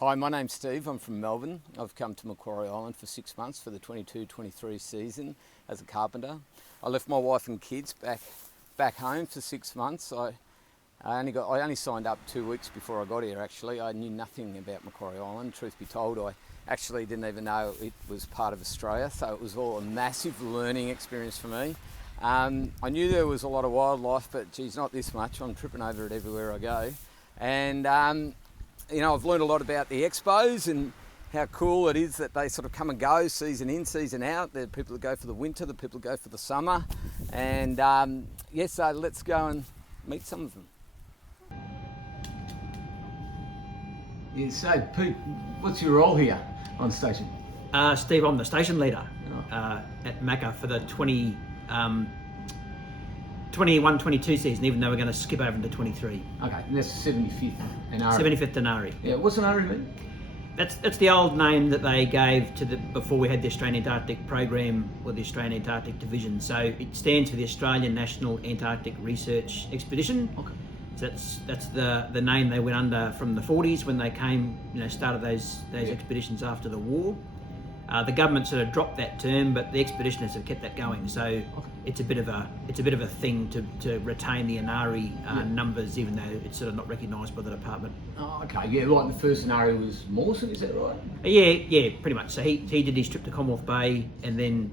Hi, my name's Steve. I'm from Melbourne. I've come to Macquarie Island for 6 months for the 22-23 season as a carpenter. I left my wife and kids back home for 6 months. I only signed up 2 weeks before I got here. Actually, I knew nothing about Macquarie Island. Truth be told, I actually didn't even know it was part of Australia. So it was all a massive learning experience for me. I knew there was a lot of wildlife, but geez, not this much. I'm tripping over it everywhere I go, and I've learned a lot about the expos and how cool it is that they sort of come and go season in, season out. There are people that go for the winter, the people that go for the summer. And so let's go and meet some of them. Yeah, so Pete, what's your role here on station? Steve, I'm the station leader at Macquarie for the 21-22 season, even though we're going to skip over into 23. Okay, and that's the 75th ANARE. 75th ANARE. Yeah, what's ANARE mean? That's the old name that they gave to before we had the Australian Antarctic Program or the Australian Antarctic Division. So it stands for the Australian National Antarctic Research Expedition. Okay. So that's the name they went under from the 40s when they came, started those expeditions after the war. The government sort of dropped that term, but the expeditioners have kept that going. So it's a bit of a thing to retain the ANARE numbers, even though it's sort of not recognised by the department. Oh, okay. Yeah, like the first ANARE was Mawson, is that right? Yeah, pretty much. So he did his trip to Commonwealth Bay, and then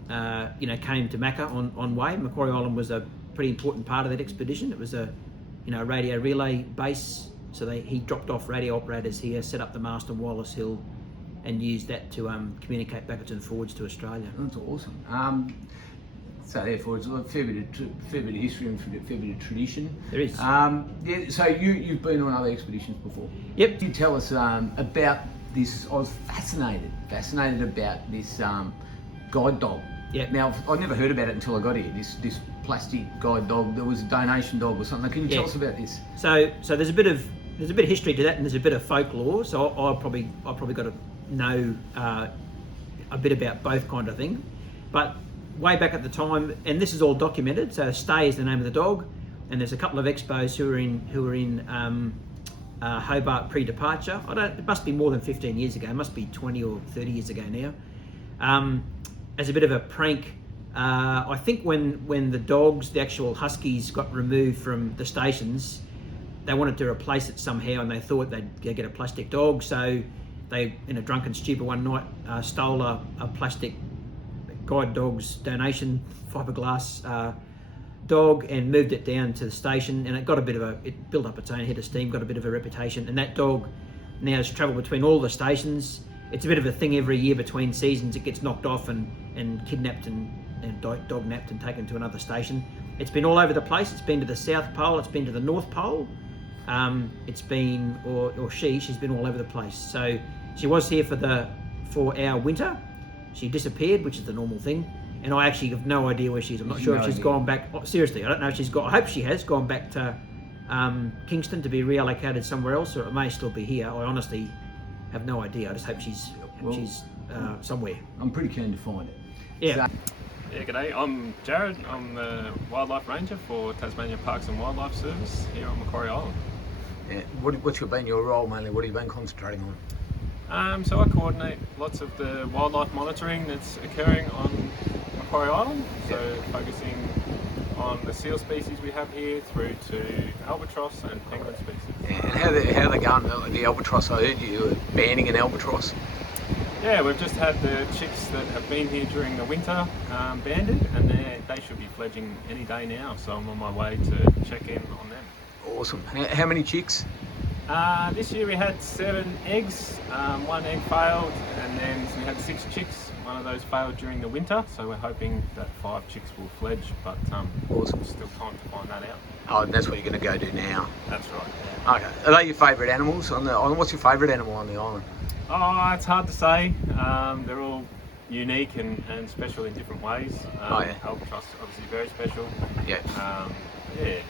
came to Macquarie on way. Macquarie Island was a pretty important part of that expedition. It was a radio relay base. So he dropped off radio operators here, set up the mast on Wallace Hill, and used that to communicate backwards and forwards to Australia. That's awesome. So therefore, it's a fair bit of history and a fair bit of tradition. There is. So you've been on other expeditions before. Yep. Can you tell us about this? I was fascinated about this guide dog. Yep. Now, I'd never heard about it until I got here. This plastic guide dog. There was a donation dog or something. Can you tell us about this? So there's a bit of history to that, and there's a bit of folklore. So I probably got to know a bit about both kind of thing. But way back at the time, and this is all documented. So Stay is the name of the dog, and there's a couple of expos who are in Hobart pre-departure. It must be more than 15 years ago. It must be 20 or 30 years ago now. As a bit of a prank, I think when the dogs, the actual huskies, got removed from the stations, they wanted to replace it somehow, and they thought they'd get a plastic dog. So they, in a drunken stupor one night, stole a plastic guide dog's donation, fiberglass dog, and moved it down to the station, and it built up its own head of steam, got a bit of a reputation, and that dog now has travelled between all the stations. It's a bit of a thing every year between seasons. It gets knocked off and kidnapped and dog napped and taken to another station. It's been all over the place. It's been to the South Pole, it's been to the North Pole. She's been all over the place. So she was here for our winter. She disappeared, which is the normal thing, and I actually have no idea where she is. I'm not sure if she's gone back. Seriously, I don't know if she's I hope she has gone back to Kingston to be reallocated somewhere else, or it may still be here. I honestly have no idea. I just hope she's somewhere. I'm pretty keen to find it. Yeah. Yeah, g'day. I'm Jared. I'm the Wildlife Ranger for Tasmania Parks and Wildlife Service here on Macquarie Island. Yeah. What's been your role mainly? What have you been concentrating on? So I coordinate lots of the wildlife monitoring that's occurring on Macquarie Island. So focusing on the seal species we have here through to albatross and penguin species. Yeah. And how are they going? The albatross, I heard you were banning an albatross. Yeah, we've just had the chicks that have been here during the winter banded, and they should be fledging any day now. So I'm on my way to check in on them. Awesome. How many chicks? This year we had 7 eggs, 1 egg failed, and then we had 6 chicks. One of those failed during the winter, so we're hoping that 5 chicks will fledge, but awesome. Still time to find that out. Oh, and that's what you're going to go do now? That's right. Yeah. Okay. Are they your favourite animals? What's your favourite animal on the island? Oh, it's hard to say. They're all unique and special in different ways. Albatross obviously very special. Yeah. Yeah.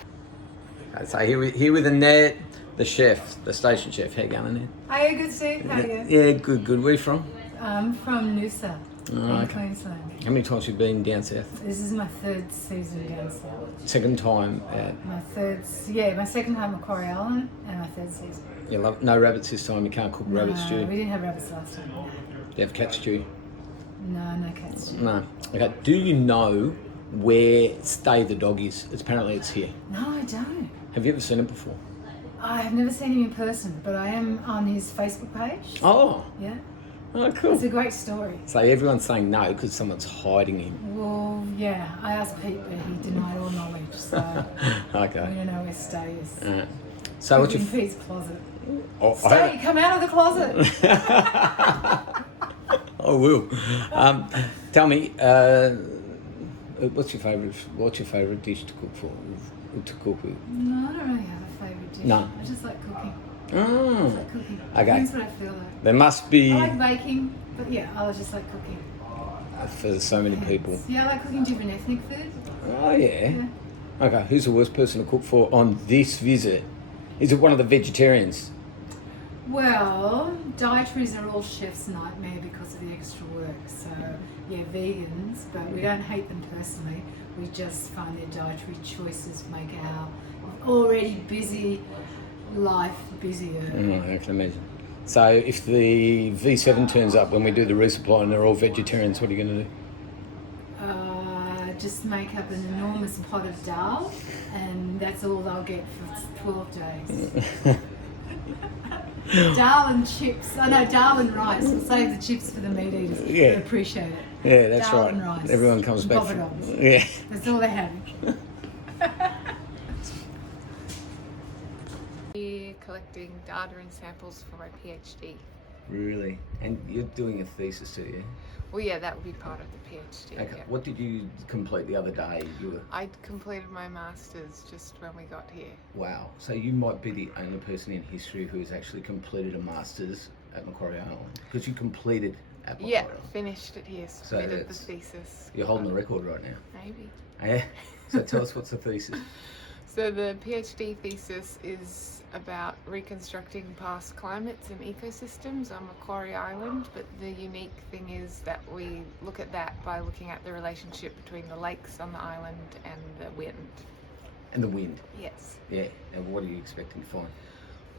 So here with ANARE, the chef, the station chef. How you going, ANARE? Hiya, good Steve. How are you? Yeah, good. Where are you from? I'm from Noosa. Okay. Queensland. How many times have you been down south? This is my third season down south. Second time at... My second time Macquarie Island and my third season. You love no rabbits this time. You can't cook rabbit No, stew. we didn't have rabbits last time. No, You have cat stew. no cat stew. No. Okay. Do you know where Stay the dog is? Apparently it's here. No, I don't. Have you ever seen it before? I have never seen him in person, but I am on his Facebook page. Oh. Yeah. Oh, cool. It's a great story. So everyone's saying no because someone's hiding him. Well, yeah, I asked Pete, but he denied all knowledge, so Okay. we don't know where Stay is. So what's your... in Pete's closet. Oh, Stay, come out of the closet! I will. Tell me, what's your favourite dish to cook with? No, I don't really have a favourite dish. No. I just like cooking. Oh. I like cooking. Okay. Depends what I feel like. There must be I like baking, but yeah, I just like cooking. for so many people. Yeah, I like cooking different ethnic food. Oh yeah. Yeah. Okay, who's the worst person to cook for on this visit? Is it one of the vegetarians? Well, dietaries are all chef's nightmare because of the extra work. So, yeah, vegans, but we don't hate them personally. We just find their dietary choices make our already busy life busier. I can imagine. So if the V7 turns up when we do the resupply and they're all vegetarians, what are you going to do? Just make up an enormous pot of dal, and that's all they'll get for 12 days. Dal and chips. Oh no, dal and rice. We'll save the chips for the meat eaters. Yeah. They appreciate it. Yeah, that's Dal right. and rice. Everyone comes And back. poppadoms. Yeah. That's all they're having. We're collecting data and samples for my PhD. Really? And you're doing a thesis too, yeah? Well, yeah, that would be part of the PhD. Okay. Yeah. What did you complete the other day? I completed my master's just when we got here. Wow. So you might be the only person in history who has actually completed a master's at Macquarie Island because you completed at Macquarie Yeah, Island. finished it here, submitted the it's- thesis. You're holding the record right now. Maybe. Yeah. So tell us what's the thesis. So the PhD thesis is about reconstructing past climates and ecosystems on Macquarie Island, but the unique thing is that we look at that by looking at the relationship between the lakes on the island and the wind. And the wind. Yes. Yeah. And what are you expecting to find?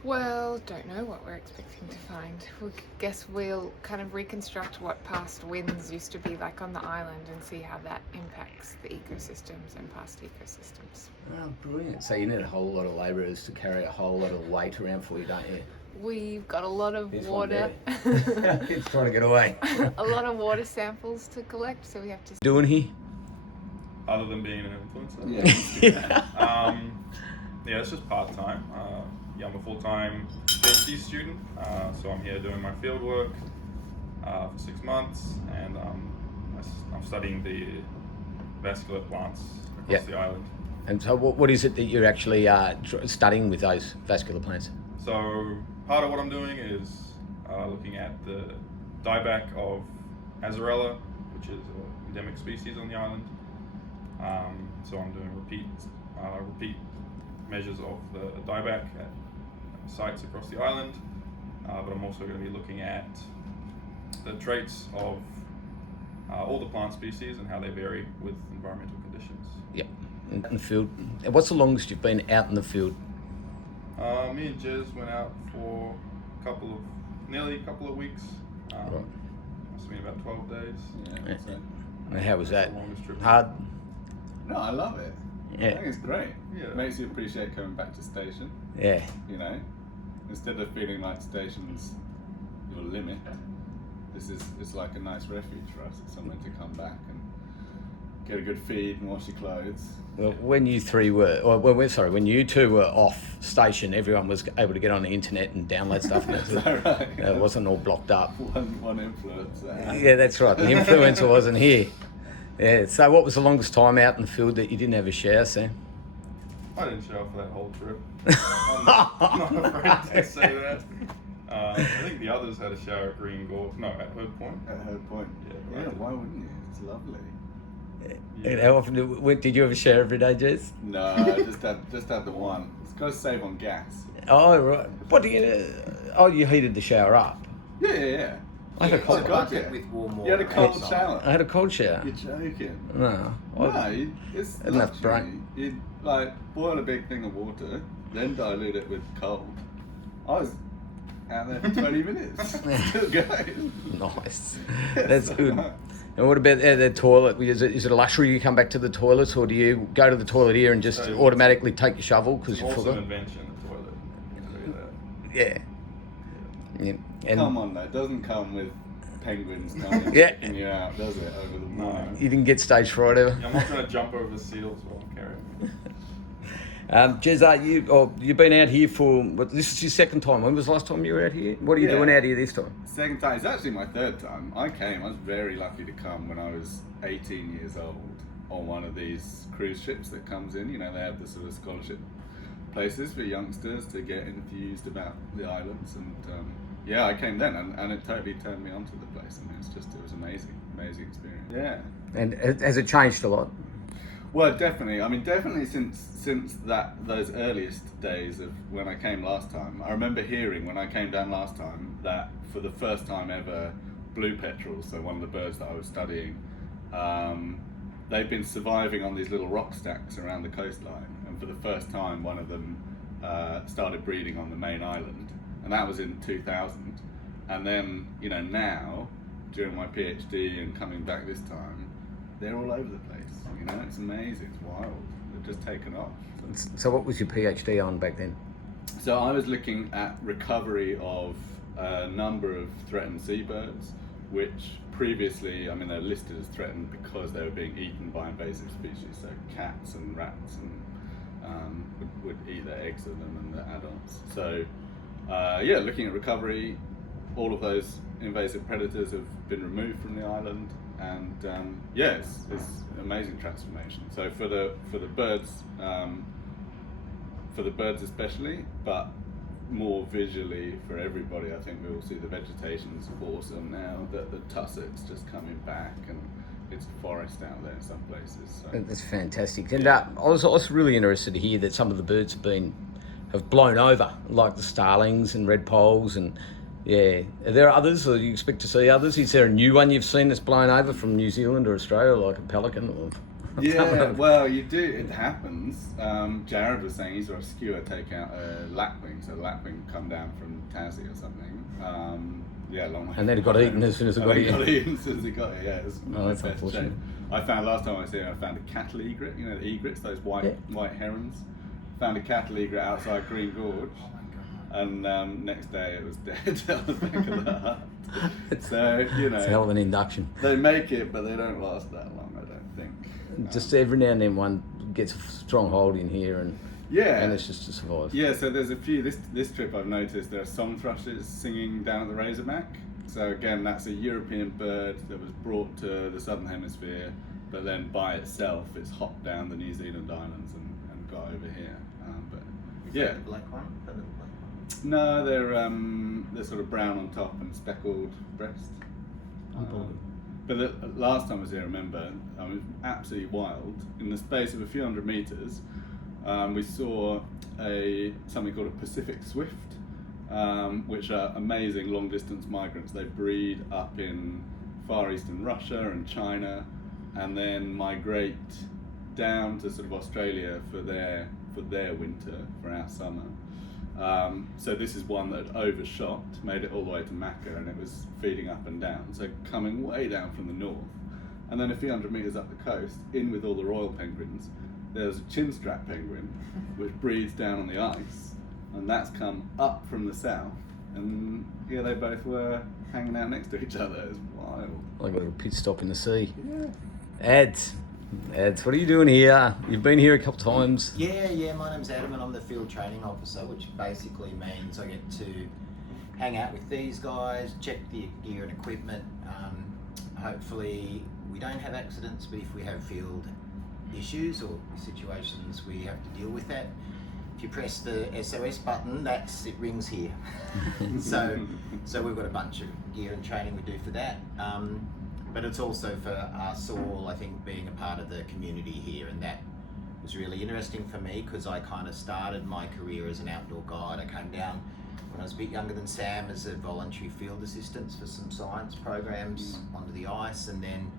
Well, don't know what we're expecting to find. We guess we'll kind of reconstruct what past winds used to be like on the island and see how that impacts the ecosystems and past ecosystems. Oh, brilliant. So you need a whole lot of labourers to carry a whole lot of weight around for you, don't you? We've got a lot of Here's one water, there. It's trying to get away. a lot of water samples to collect, so we have to... Doing here? Other than being an influencer? Yeah. Yeah, it's just part-time. Yeah, I'm a full-time PhD student, so I'm here doing my field work for 6 months, and I'm studying the vascular plants across the island. And so what is it that you're actually studying with those vascular plants? So part of what I'm doing is looking at the dieback of Azarella, which is an endemic species on the island. So I'm doing repeat measures of the dieback at sites across the island, but I'm also going to be looking at the traits of all the plant species and how they vary with environmental conditions. Yeah, in the field. What's the longest you've been out in the field? Me and Jez went out for nearly a couple of weeks. Right. Must have been about 12 days. Yeah, so, And how was that? The longest trip. Hard? no, I love it. I Yeah. think it's great. Yeah. It makes you appreciate coming back to station, Yeah. you know. Instead of feeling like station's your limit, it's like a nice refuge for us. It's somewhere to come back and get a good feed and wash your clothes. Well, when you two were off station, everyone was able to get on the internet and download stuff. Is that right? It wasn't all blocked up. One influence. Yeah, that's right. The influencer wasn't here. Yeah. So, what was the longest time out in the field that you didn't have a shower, Sam? I didn't shower for that whole trip. I'm not afraid to say that. I think the others had a shower at Green Gorge. No, at Herd Point. At her point. Yeah, Yeah, right. why wouldn't you? It's lovely. And how often did you have a shower every day, Jez? No, I just had the one. It's got to save on gas. Oh, right. What do you? Oh, you heated the shower up. Yeah. I had a It's cold. bucket with warm water. You had a cold outside. shower. I had a cold shower. You're joking. No. No, it's Enough luxury. You like boil a big thing of water, then dilute it with cold. I was out there for 20 minutes, still going. Nice. That's good. And what about the toilet? Is it a luxury you come back to the toilet, or do you go to the toilet here and just So automatically take your shovel because you Awesome forgot? invention, the toilet. I'll tell you that. Yeah. Yeah. And Come on, though, it doesn't come with penguins coming Yeah. checking you out, does it? Over the morning. you didn't get stage fright ever? Yeah, I'm not trying to jump over the seals while I'm carrying. Jez, you've been out here for, this is your second time. When was the last time you were out here? What are you Yeah. doing out here this time? Second time, it's actually my third time. I was very lucky to come when I was 18 years old on one of these cruise ships that comes in. You know, they have the sort of scholarship places for youngsters to get enthused about the islands. And yeah, I came then and it totally turned me onto the place. And it was amazing experience. Yeah. And has it changed a lot? Well, definitely. I mean, definitely since those earliest days of when I came last time. I remember hearing when I came down last time that for the first time ever, blue petrels, so one of the birds that I was studying, they've been surviving on these little rock stacks around the coastline. And for the first time, one of them started breeding on the main island, and that was in 2000. And then, you know, now during my PhD and coming back this time, they're all over the place. You know, it's amazing. It's wild. They've just taken off. So what was your PhD on back then? So I was looking at recovery of a number of threatened seabirds, which previously, I mean, they're listed as threatened because they were being eaten by invasive species. So cats and rats and would eat the eggs of them and the adults. So yeah, looking at recovery, all of those invasive predators have been removed from the island. And yeah, it's an amazing transformation. So for the birds especially, but more visually for everybody, I think we will see the vegetation's awesome now. That the tussock's just coming back, and it's forest out there in some places. So. That's fantastic. And I was really interested to hear that some of the birds have blown over, like the starlings and red poles and. Yeah. Are there others, or do you expect to see others? Is there a new one you've seen that's blown over from New Zealand or Australia, like a pelican? Or Yeah, well, you do. It happens. Jared was saying he saw a skewer take out a lapwing, so a lapwing come down from Tassie or something. Yeah, long way. And then it got eaten as soon as it got Got eaten. eaten as soon as it got it. Yeah, it was Oh, that's best unfortunate. shape. I found last time I was here, I found a cattle egret. You know the egrets, those white herons. Found a cattle egret outside Green Gorge. And next day it was dead on the back of the hut. So, you know, It's a hell of an induction. they make it, but they don't last that long, I don't think. Just every now and then one gets a strong hold in here and Yeah. and it's just to survive. Yeah, so there's a few, this trip I've noticed there are song thrushes singing down at the Razorback. So again, that's a European bird that was brought to the Southern Hemisphere, but then by itself it's hopped down the New Zealand islands and got over here. But yeah. The black one? The little black one? No, they're sort of brown on top and speckled breast. But the last time I was here, I remember, it was absolutely wild. In the space of a few hundred meters, we saw something called a Pacific swift, which are amazing long-distance migrants. They breed up in Far Eastern Russia and China, and then migrate down to sort of Australia for their winter, for our summer. So this is one that had overshot, made it all the way to Macquarie, and it was feeding up and down. So coming way down from the north, and then a few hundred meters up the coast, in with all the royal penguins, there's a chinstrap penguin, which breeds down on the ice, and that's come up from the south. And yeah, they both were hanging out next to each other. It's wild. Like a little pit stop in the sea. Yeah. Ads, what are you doing here? You've been here a couple of times. Yeah, my name's Adam and I'm the field training officer, which basically means I get to hang out with these guys, check the gear and equipment. Hopefully we don't have accidents, but if we have field issues or situations we have to deal with that, if you press the SOS button, it rings here. so we've got a bunch of gear and training we do for that. But it's also for us all, I think, being a part of the community here, and that was really interesting for me because I kind of started my career as an outdoor guide. I came down when I was a bit younger than Sam, as a voluntary field assistant for some science programs onto the ice, and then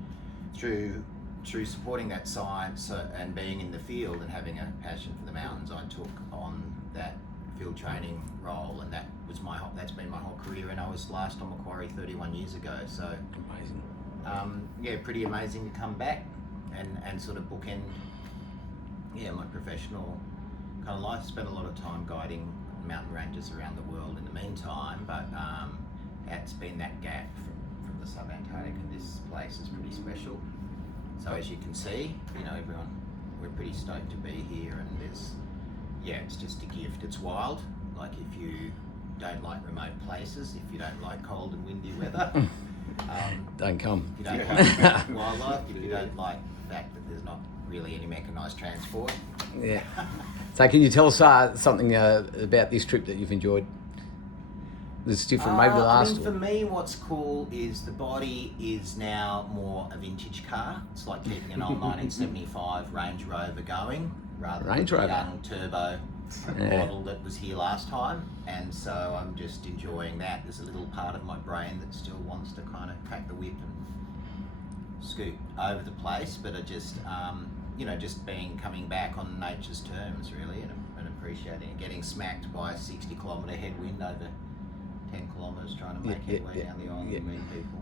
through supporting that science and being in the field and having a passion for the mountains, I took on that field training role, and that's been my whole career. And I was last on Macquarie 31 years ago, so Amazing. yeah, pretty amazing to come back and sort of bookend my professional kind of life. Spent a lot of time guiding mountain ranges around the world in the meantime, but it's been that gap from the sub-Antarctic, and this place is pretty special. So as you can see, everyone, we're pretty stoked to be here, and it's just a gift. It's wild. Like, if you don't like remote places, if you don't like cold and windy weather, Don't come. if you don't like wildlife, if you don't like the fact that there's not really any mechanised transport. Yeah. So can you tell us something about this trip that you've enjoyed? That's different, maybe the last for me, what's cool is the body is now more a vintage car. It's like keeping an old 1975 Range Rover going, rather than the young turbo model that was here last time. And so I'm just enjoying that. There's a little part of my brain that still wants to kind of crack the whip and scoot over the place, but I just just coming back on nature's terms, really, and appreciating it. Getting smacked by a 60-kilometre headwind over 10 kilometres, trying to make headway down the island and meet people.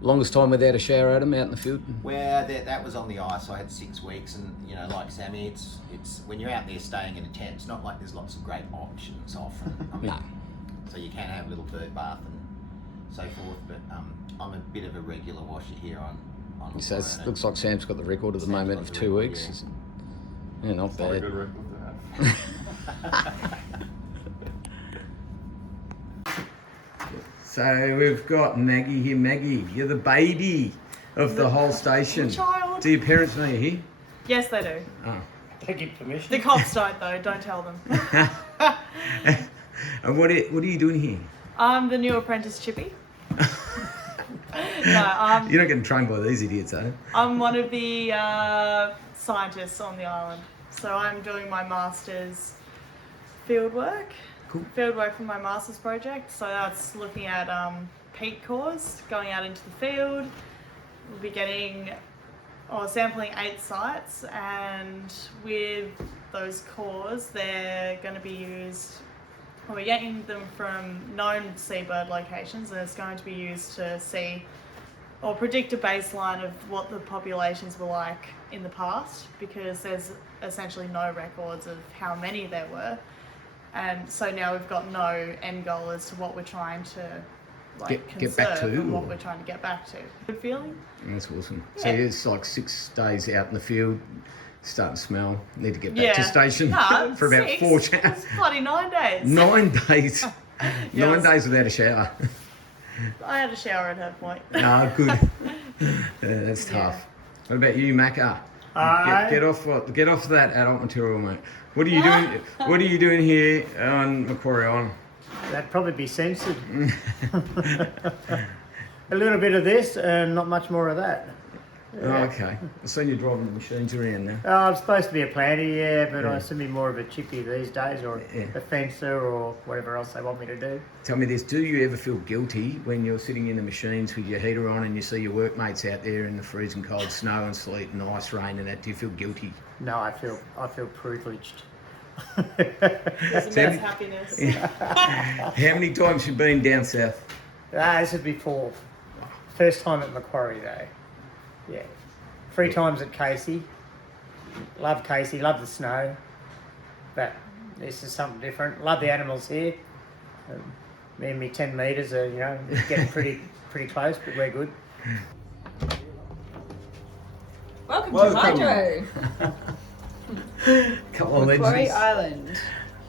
Longest time without a shower, Adam, out in the field? Well, that was on the ice. I had 6 weeks, and like Sammy, it's when you're out there staying in a tent, it's not like there's lots of great options often. No. So you can have a little bird bath and so forth, but I'm a bit of a regular washer here on So it looks like Sam's got the record at the moment of 2 weeks. Yeah, not Not a bad. good record to have. So we've got Maggie here. Maggie, you're the baby of the whole station. Child. Do your parents know you're here? Yes, they do. Oh. They give permission. The cops don't, though. Don't tell them. And what are you doing here? I'm the new apprentice Chippy. You're not getting trained by these idiots, eh? I'm one of the scientists on the island. So I'm doing my master's fieldwork. Cool. Fieldwork for my master's project. So that's looking at peat cores, going out into the field. We'll be sampling 8 sites, and with those cores, they're going to be used. We're getting them from known seabird locations, and it's going to be used to see or predict a baseline of what the populations were like in the past, because there's essentially no records of how many there were. And so now we've got no end goal as to what we're trying to Get back to, and what we're trying to get back to. Good feeling? That's awesome. Yeah. So it's like 6 days out in the field, starting to smell. Need to get back to station for about 6. 4 It's bloody 9 days. 9 days. Yes. 9 days without a shower. I had a shower at her point. Oh, good. That's tough. What about you, Macca? Get off that adult material, mate. What are you doing? What are you doing here on Macquarie Island? That'd probably be censored. A little bit of this and not much more of that. Oh, okay. I've seen you driving the machines around now. I'm supposed to be a planter, but I seem to be more of a chippy these days, or a fencer, or whatever else they want me to do. Tell me this, do you ever feel guilty when you're sitting in the machines with your heater on and you see your workmates out there in the freezing cold snow and sleet and ice rain and that? Do you feel guilty? No, I feel privileged. That's happiness. How many times you been down south? This would be 4. First time at Macquarie though. Yeah. 3 times at Casey. Love Casey, love the snow. But this is something different. Love the animals here. Me and me 10 metres are, getting pretty close, but we're good. Welcome to Hydro, Couple of Macquarie legends. Island.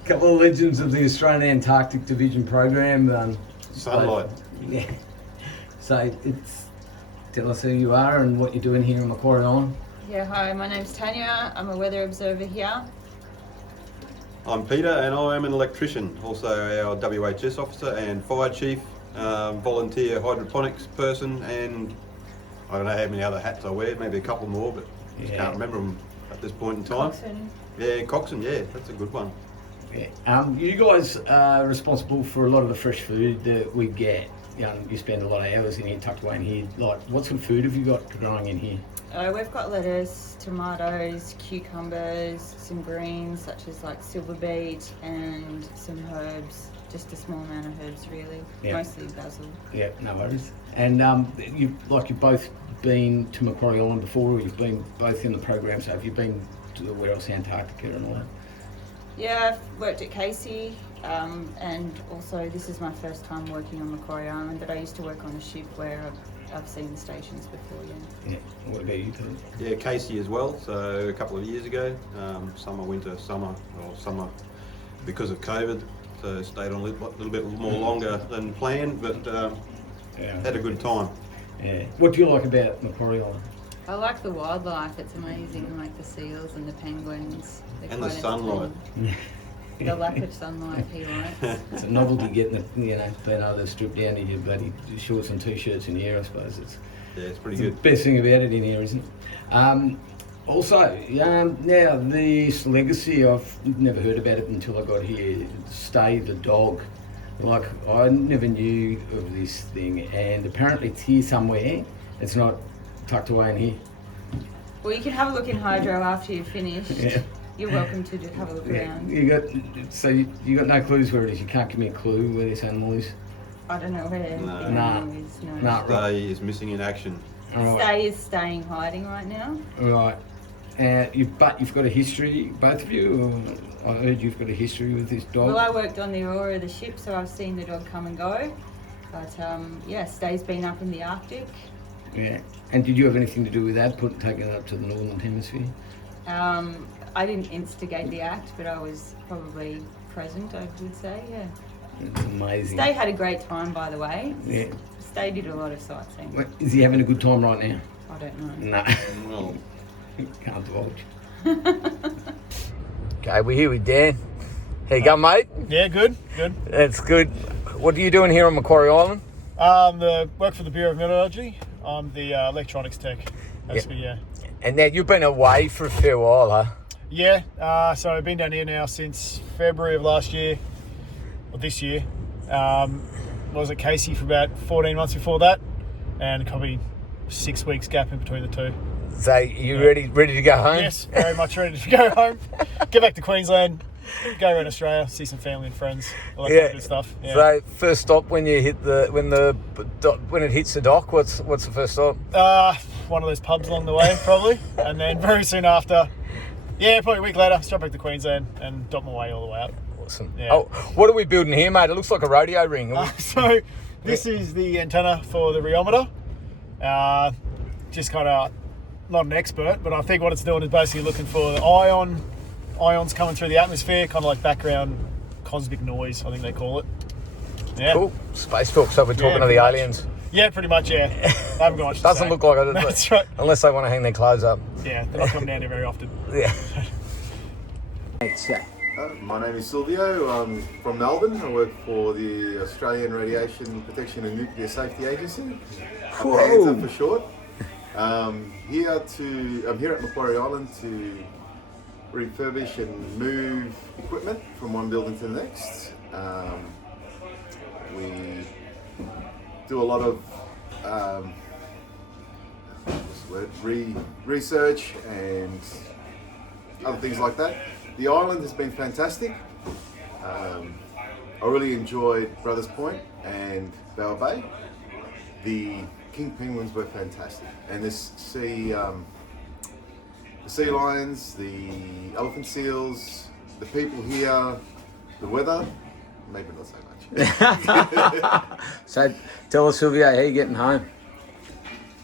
Couple of legends of the Australian Antarctic Division program. Sunlight. Yeah. So tell us who you are and what you're doing here on Macquarie Island. Yeah, hi, my name's Tanya. I'm a weather observer here. I'm Peter and I am an electrician, also our WHS officer and fire chief, volunteer hydroponics person, and I don't know how many other hats I wear, maybe a couple more, but just can't remember them at this point in time. Coxswain. Yeah, coxswain, yeah, that's a good one. Yeah. You guys are responsible for a lot of the fresh food that we get. You spend a lot of hours in here, tucked away in here. Like, what sort of food have you got growing in here? We've got lettuce, tomatoes, cucumbers, some greens such as like silver beet and some herbs. Just a small amount of herbs, really. Yeah. Mostly basil. Yeah, no worries. And you've both been to Macquarie Island before, or you've been both in the program. So have you been to the where else, Antarctica and all that? Yeah, I've worked at Casey, and also this is my first time working on Macquarie Island, but I used to work on a ship where I've seen the stations before, yeah. Yeah, what about you, Peter? Yeah, Casey as well. So a couple of years ago, summer, winter, summer, or summer because of COVID. So stayed on a little bit more longer than planned, but had a good time. Yeah. What do you like about Macquarie Island? I like the wildlife, it's amazing, like the seals and the penguins. They're And the quite sunlight. The lack of sunlight he likes. It's a novelty getting being able to strip down to your bloody shorts and t-shirts in here, I suppose. It's pretty good. good. The best thing about it in here, isn't it? Also, now this legacy, I've never heard about it until I got here. Stay the dog. Like, I never knew of this thing, and apparently it's here somewhere. It's not tucked away in here. Well, you can have a look in Hydro after you've finished. Yeah. You're welcome to have a look around. You got no clues where it is. You can't give me a clue where this animal is. I don't know where the Nah. animal is. No. Nah. Stay is missing in action. Right. Stay is staying hiding right now. Right. But you've got a history, both of you? Or I heard you've got a history with this dog. Well, I worked on the Aurora, the ship, so I've seen the dog come and go. But yeah, Stay's been up in the Arctic. Yeah. And did you have anything to do with that, taking it up to the Northern Hemisphere? I didn't instigate the act, but I was probably present, I would say, yeah. It's amazing. Stay had a great time, by the way. Yeah. Stay did a lot of sightseeing. Is he having a good time right now? I don't know. No. Well, can't divulge. Okay, we're here with Dan. How you going, mate? Yeah, good. That's good. What are you doing here on Macquarie Island? Work for the Bureau of Metallurgy. I'm the electronics tech, basically, yeah. And now you've been away for a fair while, huh? Yeah, so I've been down here now since February of last year, or this year. Was at Casey for about 14 months before that, and probably 6 weeks gap in between the two. So you ready to go home? Yes, very much ready to go home. Get back to Queensland, go around Australia, see some family and friends, all that kind of good stuff. Yeah. So first stop when you hit when it hits the dock, what's the first stop? One of those pubs along the way, probably, and then very soon after, probably a week later, straight back to Queensland and dot my way all the way up. Awesome. Yeah. Oh, what are we building here, mate? It looks like a rodeo ring. So this is the antenna for the rheometer. Just kind of not an expert, but I think what it's doing is basically looking for the ions coming through the atmosphere, kind of like background cosmic noise, I think they call it. Yeah. Cool. Space talk. So we're talking to the aliens. Yeah, pretty much. Yeah. I haven't got much to Doesn't say. look like it. That's right. Unless they want to hang their clothes up. Yeah, they're not coming down here very often. Yeah. My name is Silvio. I'm from Melbourne. I work for the Australian Radiation Protection and Nuclear Safety Agency, ANARE for short. I'm here at Macquarie Island to refurbish and move equipment from one building to the next. We do a lot of research and other things like that. The island has been fantastic. I really enjoyed Brothers Point and Bower Bay. The king penguins were fantastic, and the sea lions, the elephant seals, the people here, the weather, maybe not so much. So tell us, Silvio, how are you getting home?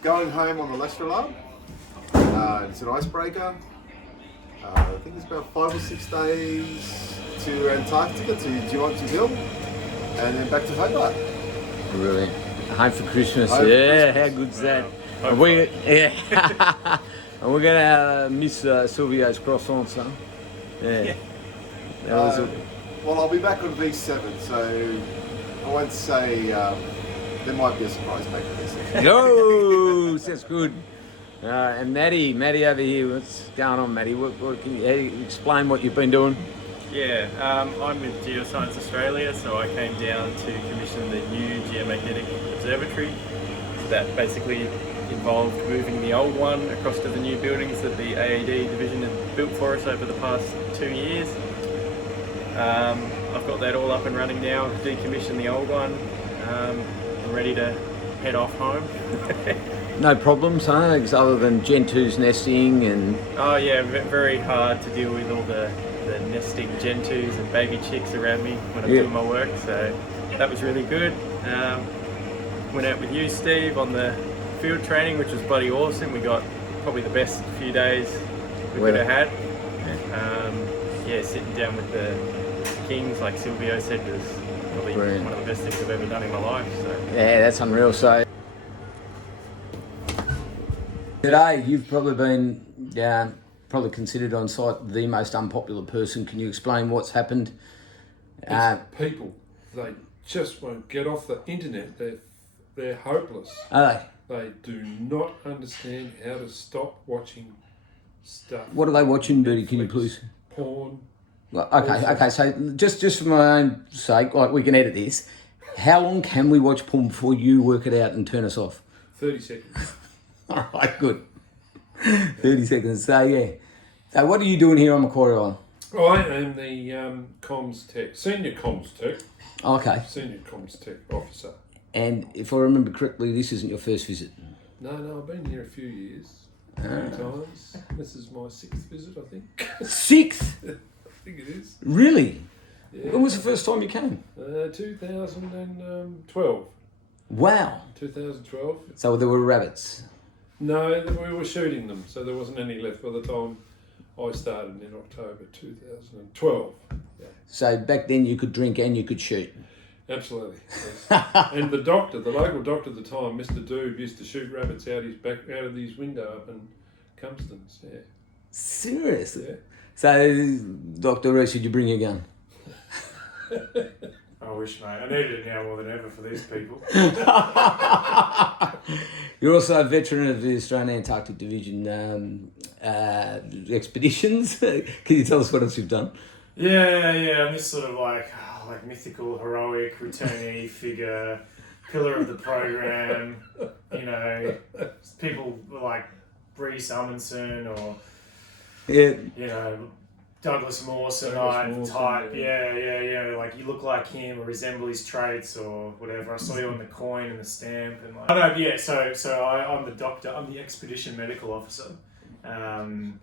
Going home on the Lestralab. It's an icebreaker. I think it's about 5 or 6 days to Antarctica, to Geelong and then back to Hobart. Brilliant. Home for Christmas. Home for Christmas. Christmas. How good's that? And we're gonna miss Silvio's croissants, huh? Yeah. That was Well, I'll be back on V7, so I won't say there might be a surprise back on V7. No, that's good. And Maddie over here, what's going on, Maddie? What can you explain what you've been doing? Yeah, I'm with Geoscience Australia, so I came down to commission the new geomagnetic observatory. So that basically involved moving the old one across to the new buildings that the AAD division had built for us over the past 2 years. I've got that all up and running now, decommissioned the old one. I'm ready to head off home. No problems, huh? Other than gentoos nesting and... Oh yeah, very hard to deal with all the nesting gentoos and baby chicks around me when I'm doing my work, so that was really good. Went out with you, Steve, on the field training, which was bloody awesome. We got probably the best few days we could have had. Yeah, sitting down with the kings, like Silvio said, was probably one of the best things I've ever done in my life. So. Yeah, that's unreal. So today you've probably been probably considered on site the most unpopular person. Can you explain what's happened? It's people. They just won't get off the internet. They're hopeless. Are they? They do not understand how to stop watching stuff. What are they watching, Bertie? Can you please? Porn. Well, okay. So just for my own sake, like we can edit this. How long can we watch porn before you work it out and turn us off? 30 seconds. All right, good. 30 seconds. So yeah. So what are you doing here on Macquarie Island? I am the comms tech, senior comms tech. Okay. Senior comms tech officer. And if I remember correctly, this isn't your first visit. No, I've been here a few years. 3 times. This is my 6th visit, I think. 6th? I think it is. Really? Yeah. When was the first time you came? 2012. Wow. 2012. So there were rabbits? No, we were shooting them, so there wasn't any left by the time I started in October 2012. Yeah. So back then you could drink and you could shoot? Absolutely. Yes. And the local doctor at the time, Mr. Doob, used to shoot rabbits out of his window up in Cumstons. Yeah. Seriously? Yeah. So, Dr. Reese, did you bring a gun? I wish, mate. I needed it now more than ever for these people. You're also a veteran of the Australian Antarctic Division expeditions. Can you tell us what else you've done? Yeah. I'm this sort of like mythical, heroic returnee figure, pillar of the program. You know, people like Breeze Amundsen or Douglas Mawson type. Yeah. Like you look like him or resemble his traits or whatever. I saw you on the coin and the stamp and like. So I'm the doctor. I'm the expedition medical officer. And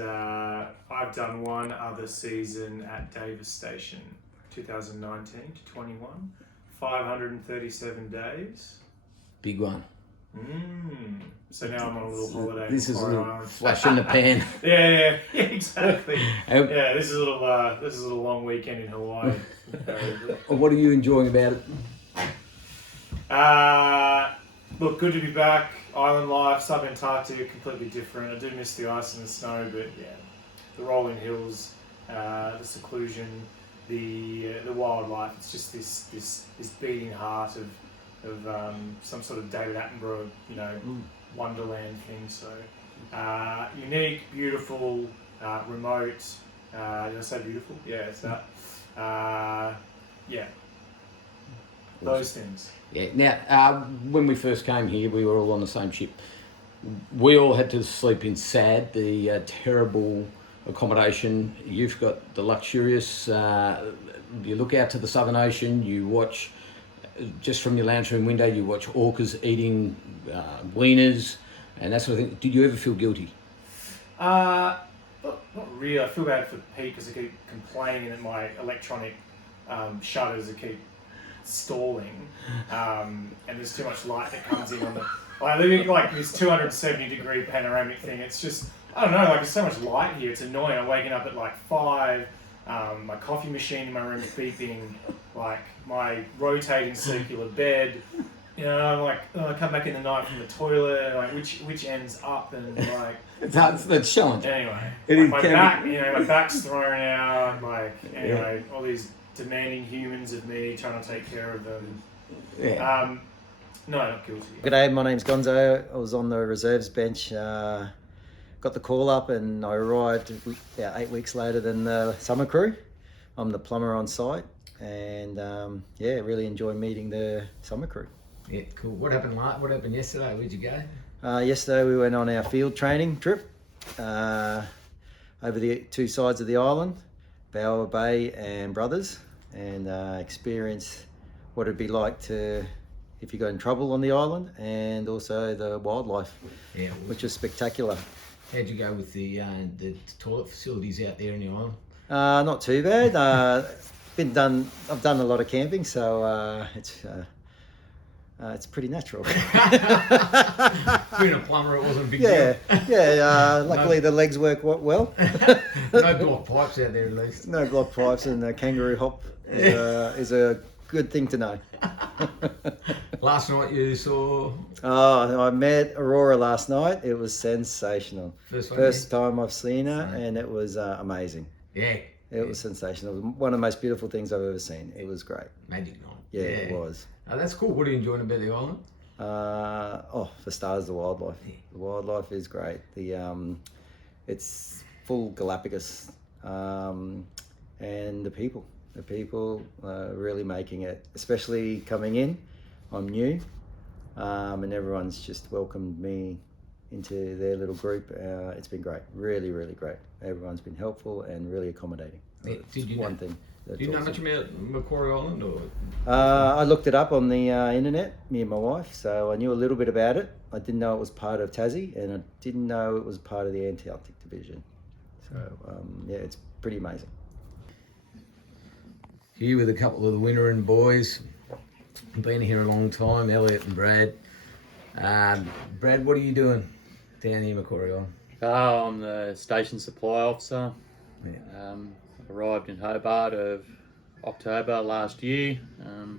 I've done one other season at Davis Station, 2019 to 21, 537 days. Big one. So now I'm on a little holiday. This is a little flash in the pan. Yeah, exactly. This is a little long weekend in Hawaii. What are you enjoying about it? Look, good to be back. Island life, sub-Antarctica, completely different. I do miss the ice and the snow, but yeah, the rolling hills, the seclusion, the wildlife. It's just this beating heart of some sort of David Attenborough, Wonderland thing. So unique, beautiful, remote. Did I say beautiful? Yeah, it's that. Those things. Yeah. Now, when we first came here, we were all on the same ship. We all had to sleep in SAD, the terrible accommodation. You've got the luxurious. You look out to the Southern Ocean. You watch, just from your lounge room window, you watch orcas eating wieners and that sort of thing. Did you ever feel guilty? Not really. I feel bad for Pete because I keep complaining that my electronic shutters keep stalling, and there's too much light that comes in on the living like this 270-degree panoramic thing. It's just, I don't know, like there's so much light here. It's annoying. I'm waking up at like 5. My coffee machine in my room is beeping. Like my rotating circular bed. I'm like, I come back in the night from the toilet. And like which ends up and like. That's challenging. Anyway, my back, my back's thrown out. Like anyway, all these demanding humans of me trying to take care of them. No, not guilty. G'day, my name's Gonzo. I was on the reserves bench got the call up and I arrived about 8 weeks later than the summer crew. I'm the plumber on site, and really enjoy meeting the summer crew. Yeah, cool. What happened yesterday? Where'd you go? Yesterday we went on our field training trip over the two sides of the island, Bower Bay and Brothers, and experienced what it'd be like if you got in trouble on the island, and also the wildlife, which is spectacular. How'd you go with the toilet facilities out there in the island? Not too bad. I've done a lot of camping, so it's pretty natural. Being a plumber, it wasn't a big deal. Yeah. Luckily, No. the legs work well. No block pipes out there, at least. No block pipes, and a kangaroo hop is a good thing to know. Last night you saw... Oh, I met Aurora last night. It was sensational. First time I've seen her, and it was amazing. Yeah. It was sensational. It was one of the most beautiful things I've ever seen. It was great. Magic night. Yeah, it was. Oh, that's cool. What are you enjoying about the island? For starters, the wildlife. The wildlife is great. It's full Galapagos, and the people. The people are really making it, especially coming in. I'm new, and everyone's just welcomed me into their little group. It's been great, really, really great. Everyone's been helpful and really accommodating. Yeah, Do you know much about Macquarie Island? Or? I looked it up on the internet, me and my wife, so I knew a little bit about it. I didn't know it was part of Tassie, and I didn't know it was part of the Antarctic Division. So, it's pretty amazing. Here with a couple of the Winterin boys. Been here a long time, Elliot and Brad. Brad, what are you doing down here, Macquarie Island? I'm the station supply officer. Yeah. Arrived in Hobart of October last year, and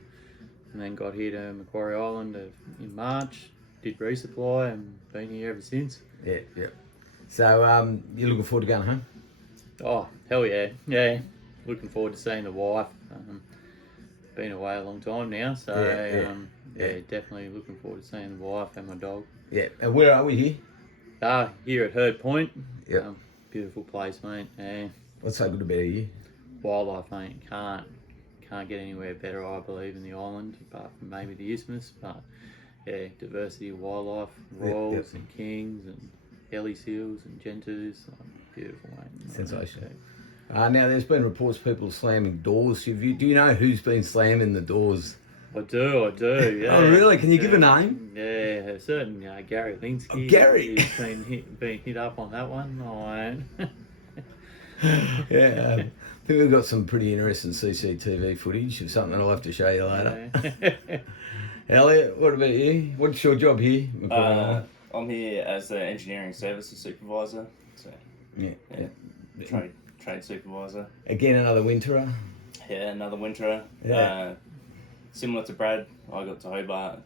then got here to Macquarie Island in March. Did resupply and been here ever since. Yeah. So you're looking forward to going home? Oh, hell yeah. Yeah. Looking forward to seeing the wife. Been away a long time now, so definitely looking forward to seeing the wife and my dog. Yeah. And where are we here? Here at Herd Point. Yeah. Beautiful place, mate. Yeah. What's so good about it here? Wildlife, mate. Can't get anywhere better, I believe, in the island, apart from maybe the isthmus. But yeah, diversity of wildlife, royals and kings and heli seals and gentoos. Beautiful, mate. Sensational. Now, there's been reports of people slamming doors. Do you know who's been slamming the doors? I do, yeah. Oh, really? Can you give a name? Yeah, a certain Gary Linsky. Oh, Gary! He's been hit up on that one. Yeah, I think we've got some pretty interesting CCTV footage of something I'll have to show you later. Elliot, what about you? What's your job here? I'm here as the engineering services supervisor. So trade supervisor. Again, another winterer. Yeah, another winterer. Yeah. Similar to Brad, I got to Hobart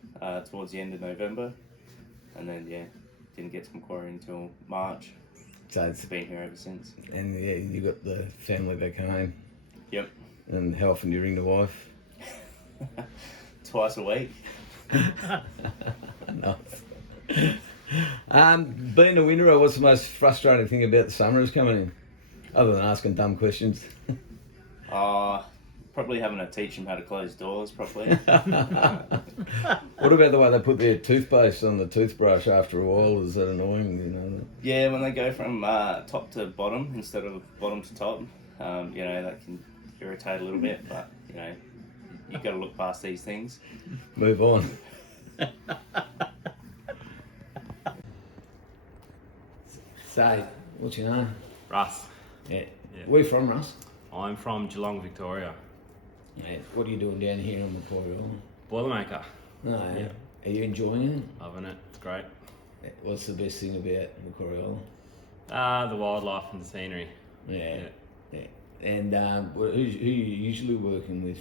towards the end of November, and then didn't get to Macquarie until March. So it's been here ever since. And you got the family back home. Yep. And how often do you ring the wife? Twice a week. Nice. Being a winterer, what's the most frustrating thing about the summer is coming in? Other than asking dumb questions. Probably having to teach them how to close doors properly. What about the way they put their toothpaste on the toothbrush after a while? Is that annoying? You know? Yeah, when they go from top to bottom instead of bottom to top, that can irritate a little bit. But you've got to look past these things. Move on. So, what's your name? Russ. Yeah. Where you from, Russ? I'm from Geelong, Victoria. Yeah. What are you doing down here on Macquarie Island? Boilermaker. No, yeah. Are you enjoying it? Loving it. It's great. What's the best thing about Macquarie Island? The wildlife and the scenery. Yeah. And who are you usually working with?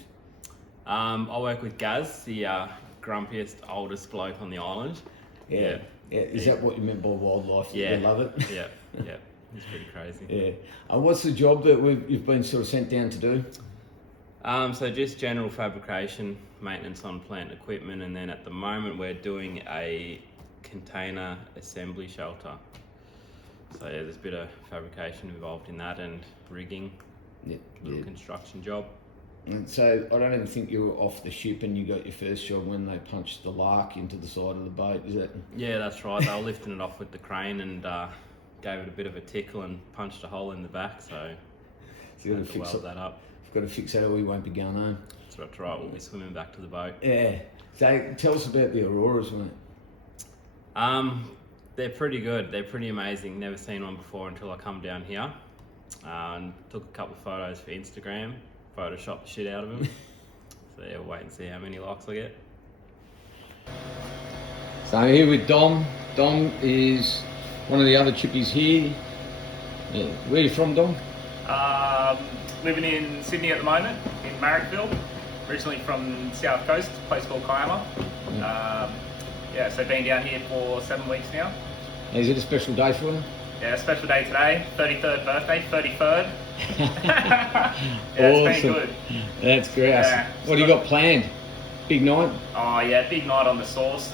I work with Gaz, the grumpiest, oldest bloke on the island. Yeah. Is that what you meant by wildlife? Yeah. You love it? Yeah. It's pretty crazy. Yeah. And what's the job that you've been sort of sent down to do? So just general fabrication, maintenance on plant equipment, and then at the moment we're doing a container assembly shelter. So yeah, there's a bit of fabrication involved in that and rigging, little construction job. And so I don't even think you were off the ship and you got your first job when they punched the lark into the side of the boat, is that? Yeah, that's right. They were lifting it off with the crane and gave it a bit of a tickle and punched a hole in the back, so you got to fix weld that up. Got to fix that or we won't be going home. That's right, we'll be swimming back to the boat. Yeah. So tell us about the auroras, mate. They're pretty good. They're pretty amazing. Never seen one before until I come down here. And took a couple of photos for Instagram. Photoshopped the shit out of them. So yeah, we'll wait and see how many likes I get. So I'm here with Dom. Dom is one of the other chippies here. Yeah. Where are you from, Dom? Living in Sydney at the moment, in Marrickville. Originally from South Coast, a place called Kiama. So been down here for 7 weeks now. Is it a special day for you? Yeah, special day today, 33rd birthday, 33rd. Awesome. It's been good. That's great. Yeah, what do you got planned? Big night? Oh yeah, big night on the sauce.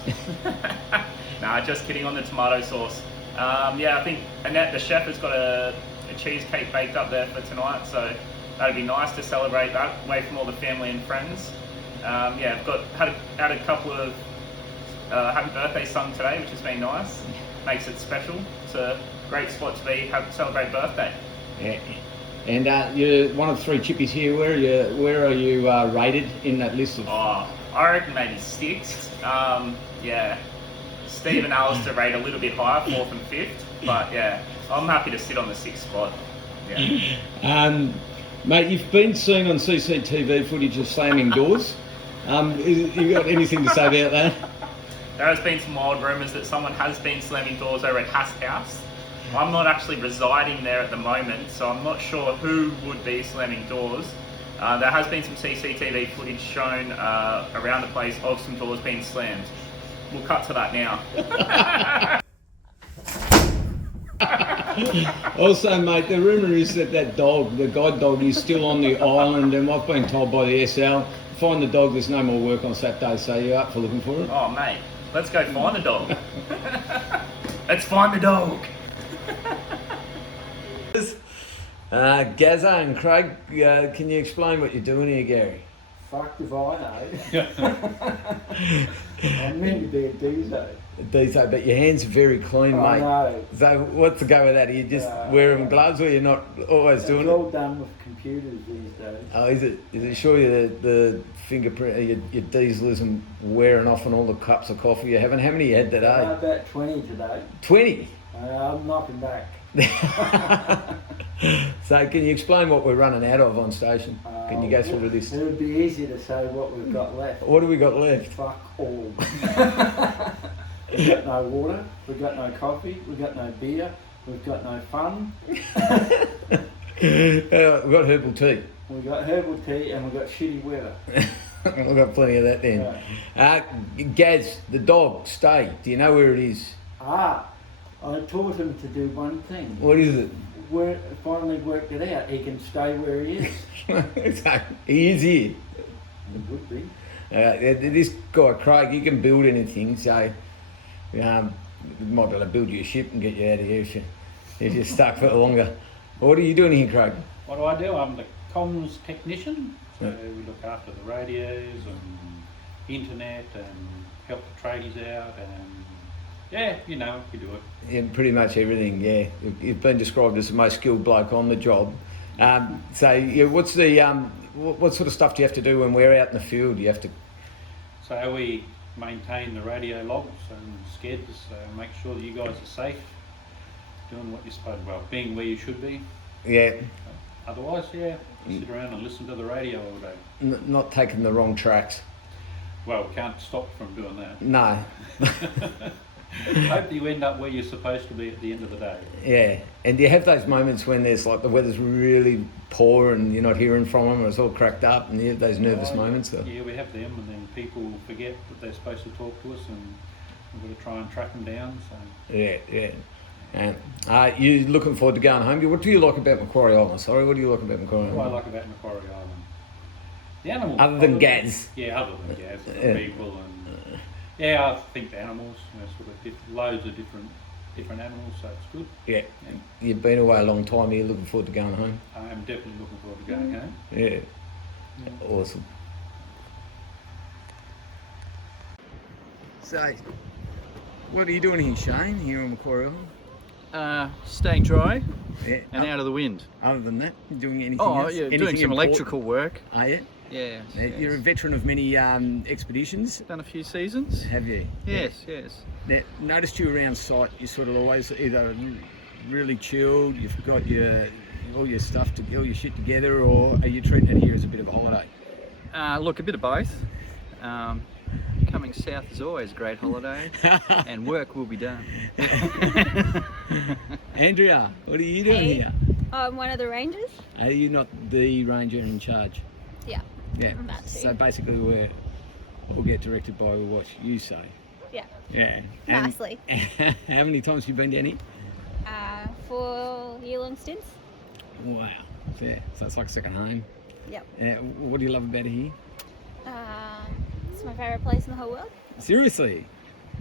Nah, just kidding, on the tomato sauce. I think Annette, the chef, has got a cheesecake baked up there for tonight, so that'd be nice to celebrate that, away from all the family and friends. I've had a couple of happy birthday sung today, which has been nice. Makes it special. It's a great spot to be, celebrate birthday. Yeah. And you're one of 3 chippies here. Where are you rated in that list of? Oh, I reckon maybe 6th. Steve and Alistair rate a little bit higher, 4th and 5th. But yeah, I'm happy to sit on the 6th spot. Yeah. Mate, you've been seen on CCTV footage of slamming doors. You got anything to say about that? There has been some wild rumours that someone has been slamming doors over at Haas House. I'm not actually residing there at the moment, so I'm not sure who would be slamming doors. There has been some CCTV footage shown around the place of some doors being slammed. We'll cut to that now. Also, mate, the rumour is that dog, the guide dog, is still on the island, and I've been told by the SL, find the dog, there's no more work on Saturday, so you're up for looking for it? Oh, mate, let's go find the dog. Let's find the dog. Gazza and Craig, can you explain what you're doing here, Gary? Fuck if I know. I'm meant to be a DZ. A DZ, but your hands are very clean, mate. I know. So what's the go with that? Are you just wearing gloves, or you're not always doing it? It's all done with computers these days. Oh, is it? Is it sure the fingerprint, your diesel isn't wearing off on all the cups of coffee you're having? How many you had today? About 20 today. 20? I'm knocking back. So can you explain what we're running out of on station? Can you go through the list? It would be easy to say what we've got left. What have we got left? Fuck all. We've got no water, we've got no coffee, we've got no beer, we've got no fun. We've got herbal tea. We've got herbal tea and we've got shitty weather. We've got plenty of that then. Yeah. Gaz, the dog, stay. Do you know where it is? I taught him to do one thing. What is it? Finally worked it out. He can stay where he is. He is here. He would be. This guy, Craig, he can build anything, so we might be able to build you a ship and get you out of here if you're stuck for longer. What are you doing here, Craig? What do? I'm the comms technician. So we look after the radios and internet and help the tradies out and we do it. Yeah, pretty much everything, yeah. You've been described as the most skilled bloke on the job. What's the what sort of stuff do you have to do when we're out in the field? You have to... So we maintain the radio logs and skeds, make sure that you guys are safe, doing what you're supposed to, being where you should be. Yeah. Otherwise, sit around and listen to the radio all day. Not taking the wrong tracks. Well, can't stop from doing that. No. Hope that you end up where you're supposed to be at the end of the day. Yeah, and do you have those moments when there's like the weather's really poor and you're not hearing from them, or it's all cracked up, and you have those nervous moments? Or? Yeah, we have them, and then people forget that they're supposed to talk to us, and we've got to try and track them down. So. Yeah. You looking forward to going home? What do you like about Macquarie Island? Sorry, what do you like about Macquarie Island? What I like about Macquarie Island? The animals. Other than Gaz. Yeah, other than Gaz, the people and. I think the animals, loads of different different animals, so it's good. Yeah. You've been away a long time. You're looking forward to going home. I am definitely looking forward to going home. Yeah. Awesome. So, what are you doing here, Shane, here on Macquarie Island? Staying dry and out of the wind. Other than that, doing anything Oh, else? yeah, Anything doing some important? electrical work. Are you? Yes. You're a veteran of many expeditions. Done a few seasons. Have you? Yes, yes. Now, noticed you around site, you're sort of always either really chilled, you've got all your stuff, all your shit together, or are you treating it here as a bit of a holiday? Look, a bit of both. Coming south is always a great holiday, and work will be done. Andrea, what are you doing here? I'm one of the rangers. Are you not the ranger in charge? Yeah. Yeah. I'm about to. So basically, we'll get directed by what you say. Yeah. Yeah. Nicely. How many times have you been down here? 4 year-long stints. Wow. Yeah. So it's like a second home. Yep. What do you love about it here? It's my favourite place in the whole world. Seriously?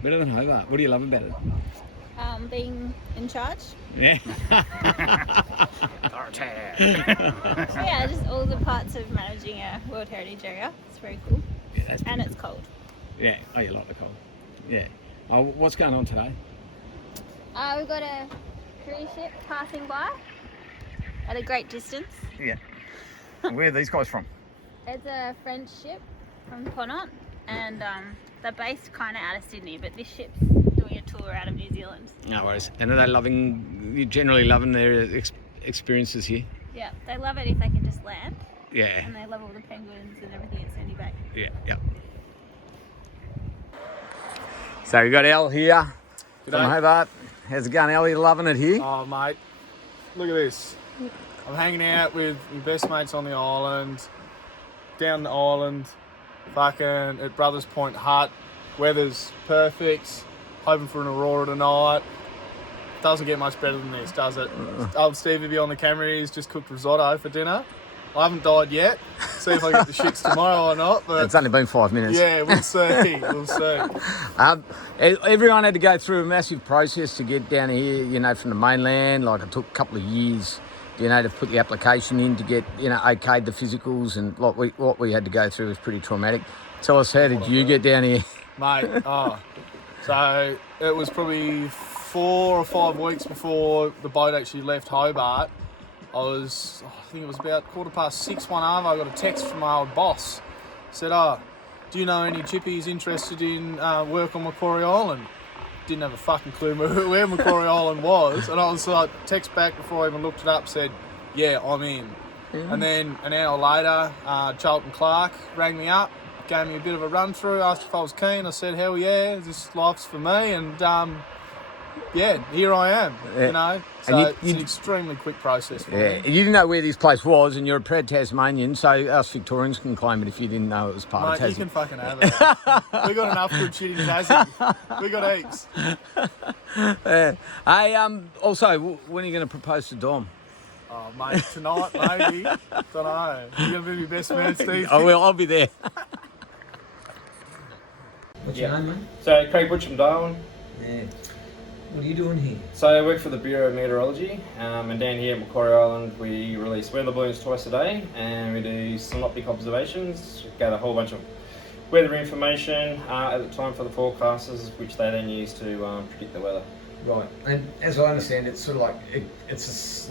Better than Hobart. What do you love about it? Being in charge. Yeah. Yeah, just all the parts of managing a World Heritage area. It's very cool. Yeah, and it's cold. Yeah. Oh, you like the cold. Yeah. Oh, what's going on today? We've got a cruise ship passing by at a great distance. Yeah. Where are these guys from? It's a French ship from Ponant, and they're based kind of out of Sydney, but this ship's doing a tour out of New Zealand. No worries. And are they you generally loving their experiences here? Yeah, they love it if they can just land. Yeah. And they love all the penguins and everything at Sandy Bay. Yeah. So we've got Al here from Hobart. How's it going, Al? You loving it here? Oh, mate, look at this. I'm hanging out with my best mates on the island, down the island, fucking at Brothers Point Hut. Weather's perfect, hoping for an aurora tonight. Doesn't get much better than this, does it? Old Stevie be on the camera, he's just cooked risotto for dinner. I haven't died yet. See if I get the shits tomorrow or not. But it's only been 5 minutes. Yeah, we'll see. We'll see. Everyone had to go through a massive process to get down here, from the mainland. Like, it took a couple of years, to put the application in to get, okayed the physicals, and what we had to go through was pretty traumatic. Tell us, how did you get down here? Mate, so it was probably 4 or 5 weeks before the boat actually left Hobart. I think it was about 6:15 one hour. I got a text from my old boss. Said, do you know any chippies interested in work on Macquarie Island? Didn't have a fucking clue where Macquarie Island was. And I was like, text back before I even looked it up, said, yeah, I'm in. Yeah. And then an hour later, Charlton Clark rang me up, gave me a bit of a run through, asked if I was keen. I said, hell yeah, this life's for me. And here I am, So it's an extremely quick process for me. You didn't know where this place was, and you're a proud Tasmanian, so us Victorians can claim it if you didn't know it was part of Mate, Tassie. you can fucking have it. We got enough good shit in Tassie. We got heaps. Also, when are you going to propose to Dom? Oh, mate, tonight, maybe. Don't know. You going to be my best man, Steve? I'll be there. What's your name, mate? So, Craig Butch from Darwin. Yeah. What are you doing here? So I work for the Bureau of Meteorology, and down here at Macquarie Island we release weather balloons twice a day, and we do synoptic observations, gather a whole bunch of weather information at the time for the forecasters, which they then use to predict the weather. Right, and as I understand, it's sort of like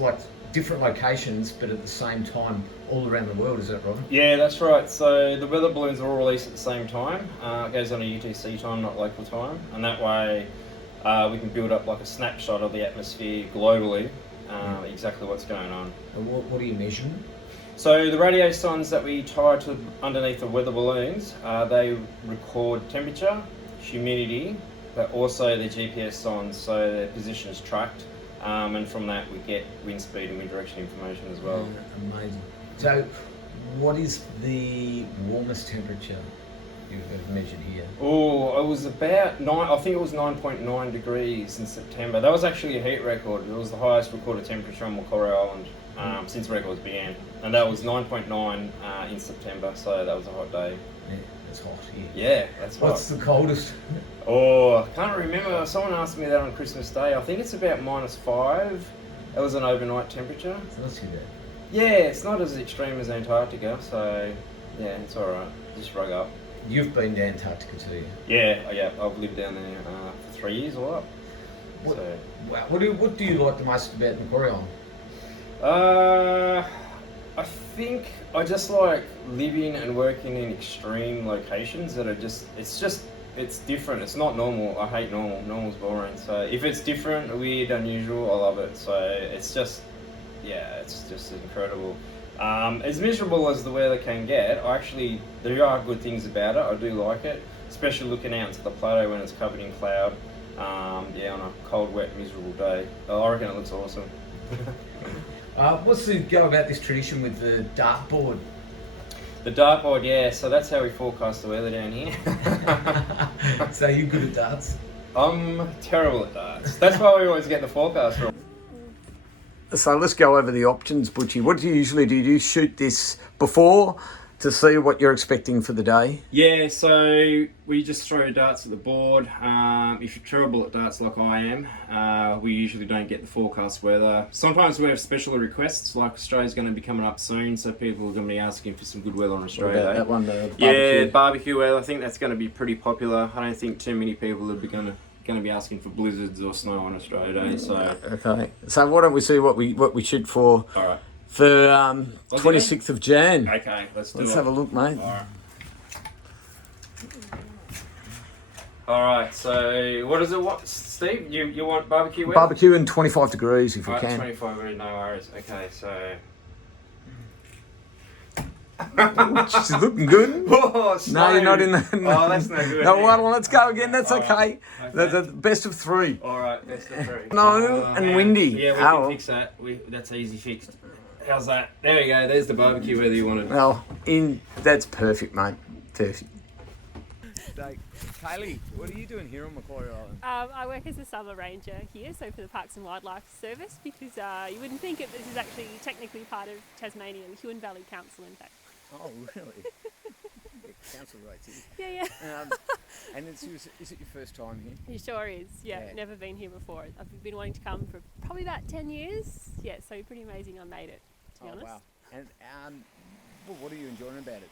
like different locations, but at the same time all around the world. Is that right? Yeah, that's right. So the weather balloons are all released at the same time. It goes on a UTC time, not local time, and that way we can build up like a snapshot of the atmosphere globally, exactly what's going on. And what are you measuring? So the radio signs that we tie to underneath the weather balloons, they record temperature, humidity, but also their GPS signs, so their position is tracked, and from that we get wind speed and wind direction information as well. Amazing. So what is the warmest temperature you've measured here? Oh, it was about I think it was 9.9 degrees in September. That was actually a heat record. It was the highest recorded temperature on Macquarie Island since records began. And that was 9.9 in September, so that was a hot day. Yeah. It's hot here. Yeah, that's hot. What's the coldest? Oh, I can't remember. Someone asked me that on Christmas Day. I think it's about -5. That was an overnight temperature. So that's too bad. Yeah, it's not as extreme as Antarctica, so yeah, it's alright. Just rug up. You've been to Antarctica too? Yeah, I've lived down there for 3 years all up. What, So, what do you like the most about Macquarie Island? I think I just like living and working in extreme locations that are it's different. It's not normal. I hate normal. Normal's boring. So if it's different, weird, unusual, I love it. So it's just incredible. As miserable as the weather can get, there are good things about it. I do like it, especially looking out into the plateau when it's covered in cloud. On a cold, wet, miserable day. I reckon it looks awesome. What's the go about this tradition with the dartboard? The dartboard, yeah. So that's how we forecast the weather down here. So you're good at darts? I'm terrible at darts. That's why we always get the forecast wrong. So let's go over the options, Butchie. What do you usually do? Do you shoot this before to see what you're expecting for the day? Yeah, so we just throw darts at the board. If you're terrible at darts like I am, we usually don't get the forecast weather. Sometimes we have special requests, like Australia's going to be coming up soon, so people are going to be asking for some good weather on Australia. What about that one, the barbecue? Yeah, barbecue weather. I think that's going to be pretty popular. I don't think too many people are going to be asking for blizzards or snow on Australia Day. So okay. So why don't we see what we shoot for? All right. For 26th of Jan. Okay, let's have a look, mate. All right. So what is it? What, Steve? You want barbecue weather? Barbecue and 25 degrees if you Alright, can. 25 degrees, no worries. Okay, so. She's looking good. Oh, no, you're not in the. Oh, that's no good. No, well, let's go again. That's All okay. right. The best of 3. All right, best of 3. No, and man. windy. Yeah, we can fix that. That's easy fixed. How's that? There we go. There's the barbecue weather you wanted. Well, that's perfect, mate. Perfect. Kaylee, what are you doing here on Macquarie Island? I work as a summer ranger here, so for the Parks and Wildlife Service, because you wouldn't think this is actually technically part of Tasmania, the Huon Valley Council, in fact. Oh, really? Council rates here. Yeah, yeah. And is it your first time here? It sure is, yeah. Never been here before. I've been wanting to come for probably about 10 years. Yeah, so pretty amazing I made it, to be honest. Wow. And well, what are you enjoying about it?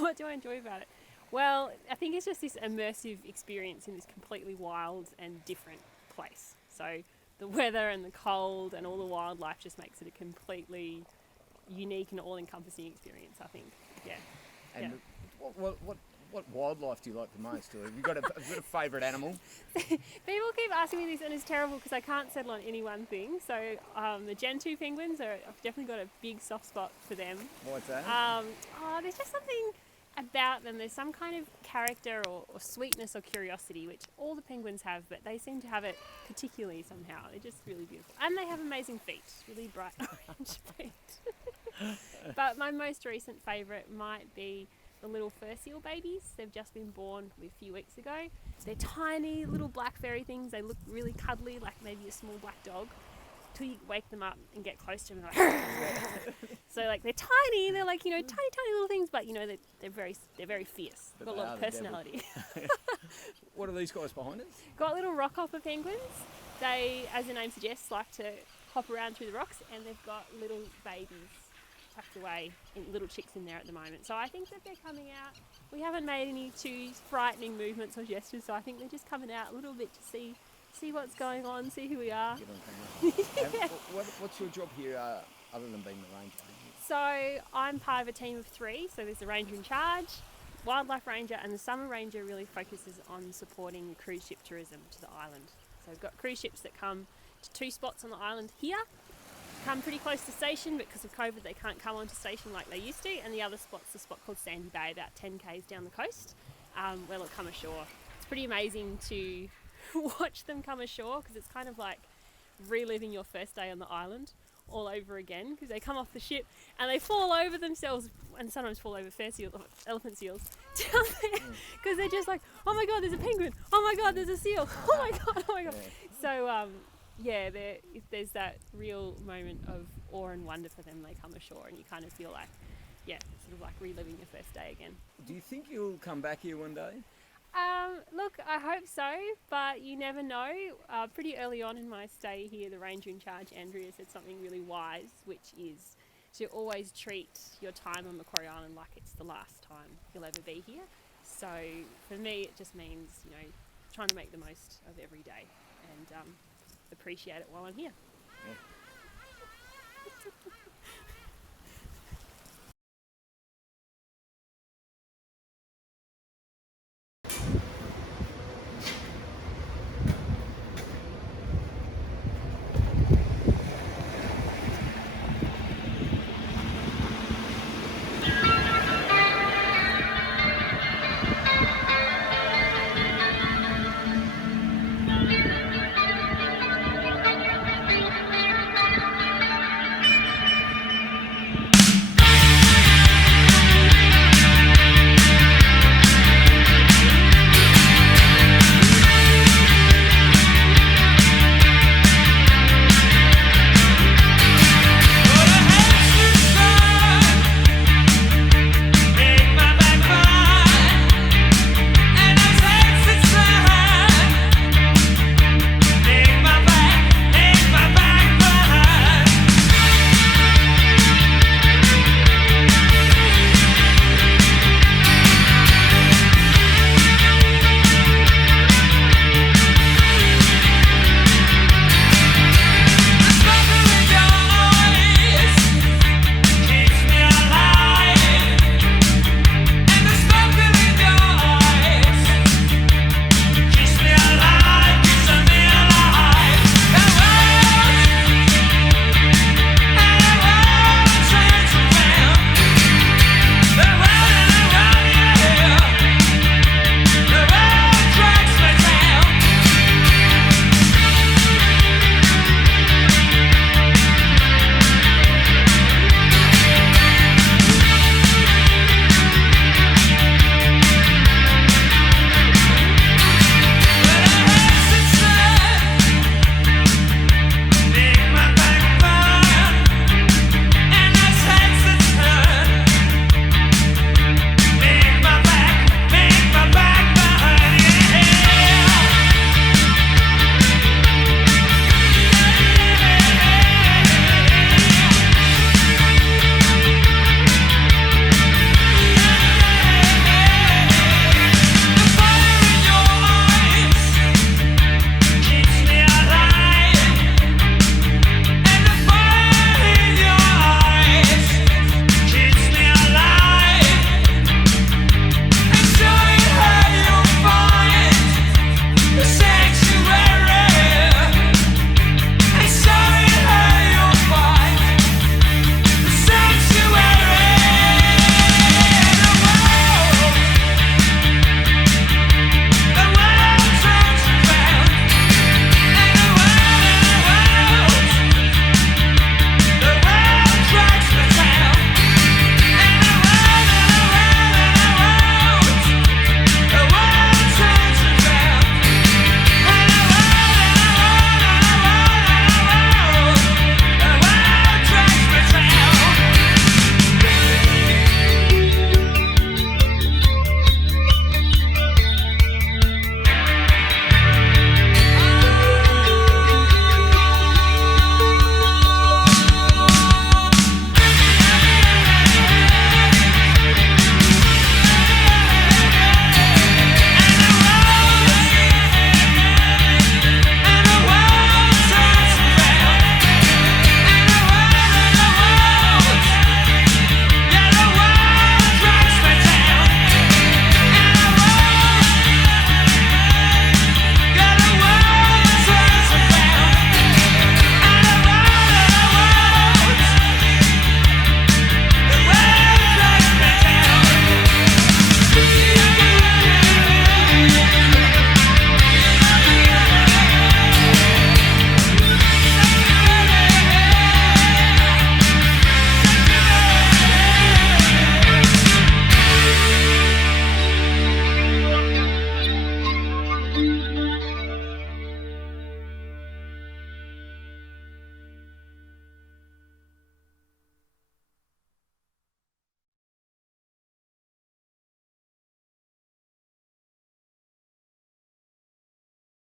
What do I enjoy about it? Well, I think it's just this immersive experience in this completely wild and different place. So the weather and the cold and all the wildlife just makes it a completely unique and all-encompassing experience, I think. Yeah. And what wildlife do you like the most? Have you got a favourite animal? People keep asking me this, and it's terrible because I can't settle on any one thing. So the Gentoo penguins, I've definitely got a big soft spot for them. What's that? There's just something about them. There's some kind of character or sweetness or curiosity, which all the penguins have, but they seem to have it particularly somehow. They're just really beautiful. And they have amazing feet, really bright orange feet. But my most recent favourite might be the little fur seal babies. They've just been born a few weeks ago. They're tiny little black furry things. They look really cuddly, like maybe a small black dog, till you wake them up and get close to them and so like they're tiny, they're like, tiny little things, but they're very fierce. They've got a lot of personality. What are these guys behind us? Got little rock hopper penguins. They, as the name suggests, like to hop around through the rocks, and they've got little babies tucked away, in little chicks in there at the moment. So I think that they're coming out. We haven't made any too frightening movements or gestures, so I think they're just coming out a little bit to see what's going on, see who we are. Yeah. What's your job here other than being the ranger? So I'm part of a team of 3. So there's the ranger in charge, wildlife ranger, and the summer ranger really focuses on supporting cruise ship tourism to the island. So we've got cruise ships that come to 2 spots on the island here, come pretty close to station, but because of COVID they can't come onto station like they used to, and the other spot's a spot called Sandy Bay, about 10 k's down the coast, where they'll come ashore. It's pretty amazing to watch them come ashore, because it's kind of like reliving your first day on the island all over again, because they come off the ship and they fall over themselves, and sometimes fall over elephant seals down there, because they're just like, oh my god, there's a penguin, oh my god, there's a seal, oh my god. So there's that real moment of awe and wonder for them. They come ashore and you kind of feel like yeah, sort of like reliving your first day again. Do you think you'll come back here one day? Look, I hope so, but you never know. Pretty early on in my stay here, the ranger in charge, Andrea, said something really wise, which is to always treat your time on Macquarie Island like it's the last time you'll ever be here. So for me, it just means, you know, trying to make the most of every day and appreciate it while I'm here. Yeah.